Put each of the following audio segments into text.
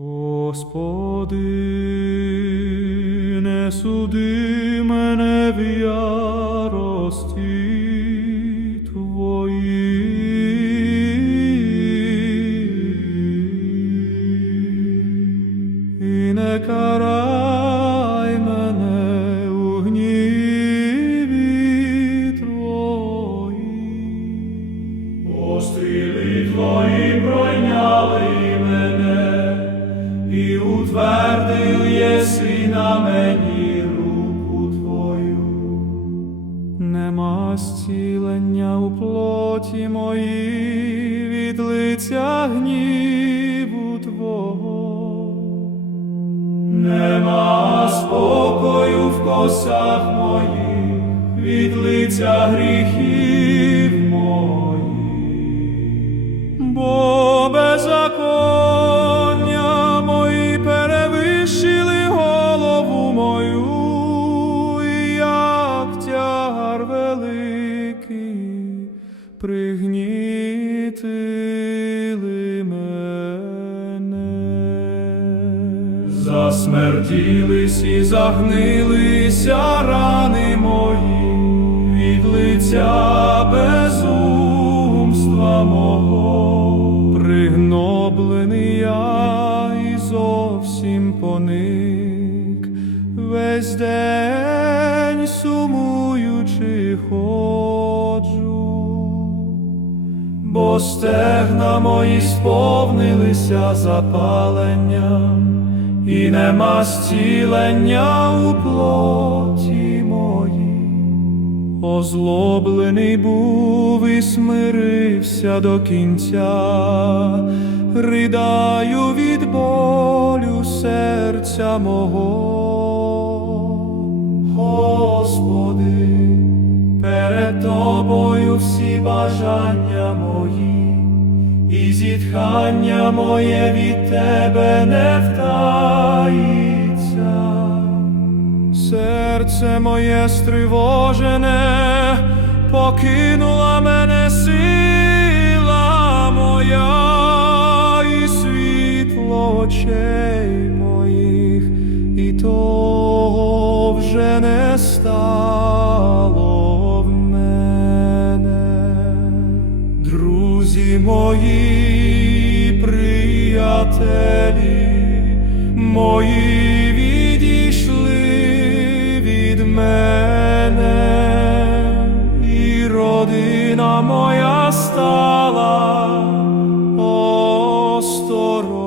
Господи, не суди мене в на мені руку Твою. Нема зцілення у плоті моїй від лиця гніву Твого. Нема спокою в косах моїх від лиця гріхів пригнітили мене. Засмерділись і загнилися рани мої від лиця безумства мого, пригноблений я і зовсім поник, весь день сумуючи ходжу бо стегна мої сповнилися запаленням, і нема зцілення у плоті моїй. Озлоблений був і смирився до кінця, ридаю від болю серця мого. Господи, тобою всі бажання мої, і зітхання моє від тебе не втаїться. Серце моє стривожене, покинула мене сила моя і світло очей мої, приятелі, мої відійшли від мене, і родина моя стала осторонь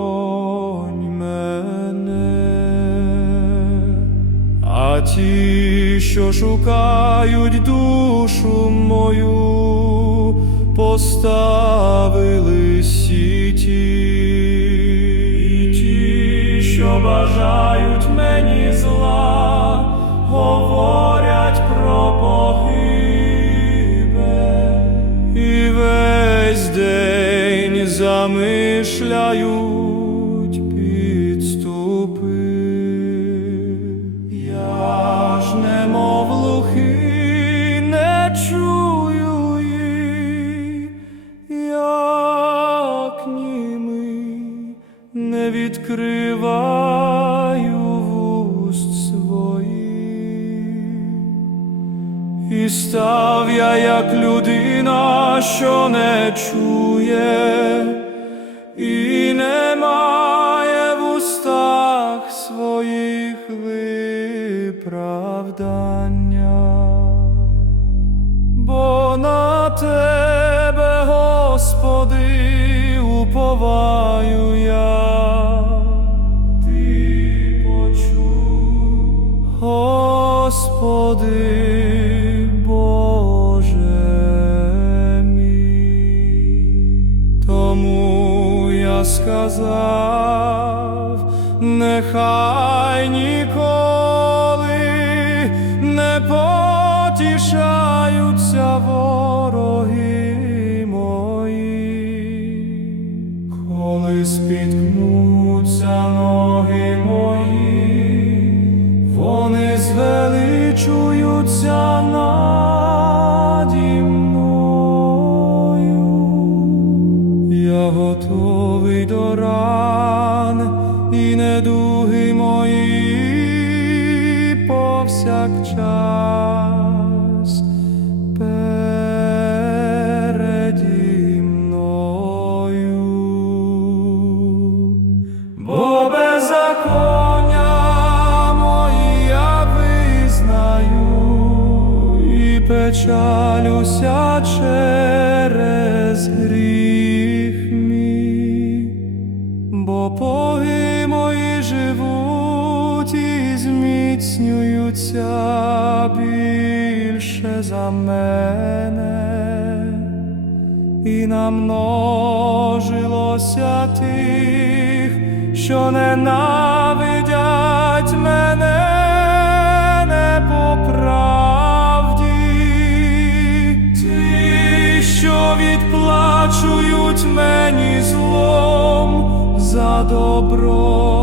мене. А ті, що шукають душу мою, поставили сіті, і ті, що бажають мені зла, говорять про погибель, і весь день замишляють І став я як людина, що не чує, і не має в устах своїх виправдання, бо на тебе, Господи, уповаю я, ти почув, Господи, сказав, нехай ніколи не потішаються вороги мої, коли спіткнуться ноги мої, вони звеличуються готовий до ран і недуги мої повсякчас переді мною. Бо беззаконня мої я визнаю і печалюся через Бо боги мої живуть і зміцнюються більше за мене, і намножилося тих, що ненавидять мене добро